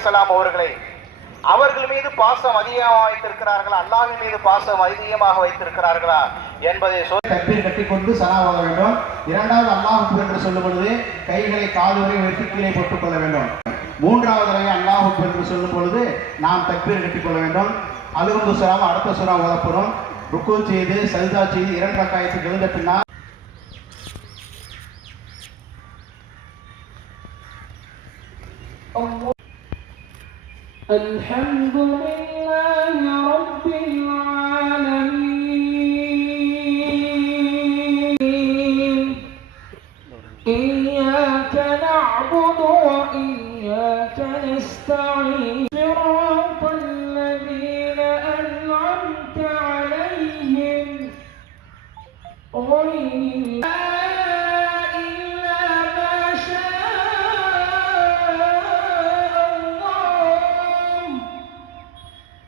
அலைஹிஸ்ஸலாம் அவர்களை அவர்கள் மீது பாசம் அதிகமாக வைத்திருக்கிறார்களா? அல்லாஹ்வின் மீது பாசம் அதிகமாக வைத்திருக்கிறார்களா என்பதை சொல்லி தப்பீர் கட்டிக்கொண்டு சனா ஓத வேண்டும். இரண்டாவது அல்லாஹ் என்று சொல்லும் பொழுது கைகளை காதுவரை வெட்டி கீழே போட்டுக் கொள்ள வேண்டும். மூன்றாவது தடவை அல்லாஹ் என்று சொல்லும் பொழுது நாம் தக்பீர் கட்டிக்கொள்ள வேண்டும். அலுகுந்து சுறாம அடுத்த சுறா ஓதப்படும் ருக்கு செய்து சஜிதா செய்து இரண்டு ரக்காயத்துக்கு எழுந்த பின்னால் الحمد لله رب العالمين. إياك نعبد وإياك نستعين. صراط الذين أنعمت عليهم غير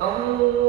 الله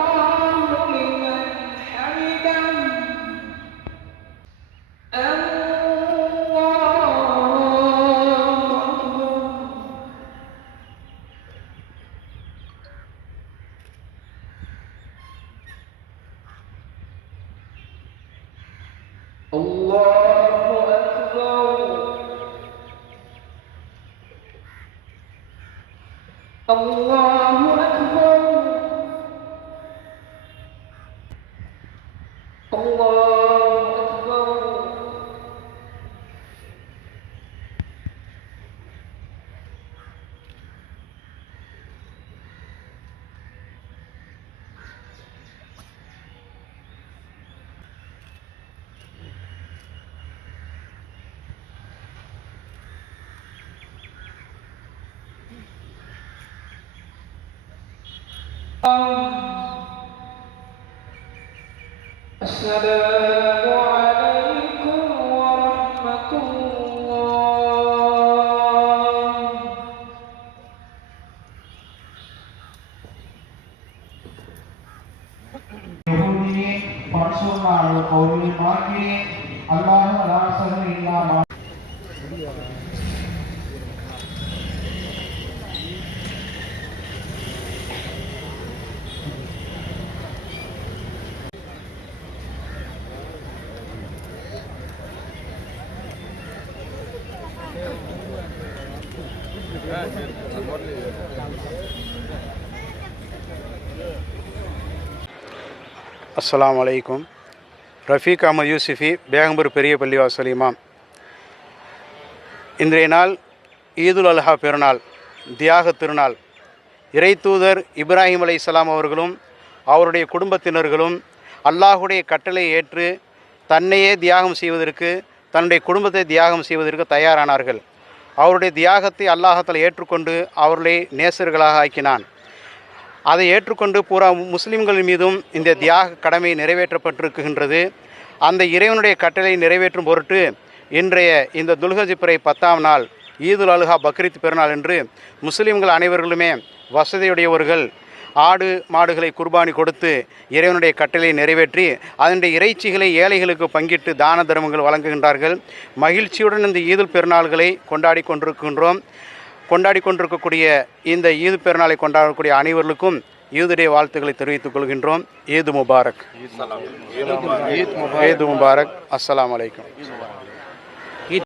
பாட்சோனாளோ கௌரி மாக்கினே அல்லாஹ் அலா சஹர் இல்லா அஸ்லாம் வலைக்கும் ரஃபீக் அஹமது யூசிஃபி பேகம்பூர் பெரிய பள்ளிவாசல் இமாம். இன்றைய நாள் ஈதுல் அல்ஹா பெருநாள் தியாக திருநாள். இறை தூதர் இப்ராஹிம் அலை இஸ்லாம் அவர்களும் அவருடைய குடும்பத்தினர்களும் அல்லாஹுடைய கட்டளை ஏற்று தன்னையே தியாகம் செய்வதற்கு தன்னுடைய குடும்பத்தை தியாகம் செய்வதற்கு தயாரானார்கள். அவருடைய தியாகத்தை அல்லாஹத்தில் ஏற்றுக்கொண்டு அவர்களை நேசர்களாக ஆக்கினான். அதை ஏற்றுக்கொண்டு பூரா முஸ்லீம்கள் மீதும் இந்த தியாக கடமை நிறைவேற்றப்பட்டிருக்கின்றது. அந்த இறைவனுடைய கட்டளை நிறைவேற்றும் பொருட்டு இன்றைய இந்த துல்ஹஜிப்பிறை பத்தாம் நாள் ஈதுல் அலுஹா பக்ரீத் பெருநாள் என்று முஸ்லீம்கள் அனைவர்களுமே வசதியுடையவர்கள் ஆடு மாடுகளை குர்பானி கொடுத்து இறைவனுடைய கட்டளையை நிறைவேற்றி அதனுடைய இறைச்சிகளை ஏழைகளுக்கு பங்கிட்டு தான தர்மங்கள் வழங்குகின்றார்கள். மகிழ்ச்சியுடன் இந்த ஈதுல் பெருநாள்களை கொண்டாடி கொண்டிருக்கின்றோம். கொண்டாடி கொண்டிருக்கக்கூடிய இந்த ஈது பெருநாளை கொண்டாடக்கூடிய அனைவர்களுக்கும் ஈதுடைய வாழ்த்துக்களை தெரிவித்துக் கொள்கின்றோம். ஈது முபாரக். ஈது முபாரக். அஸ்ஸலாமு அலைக்கும்.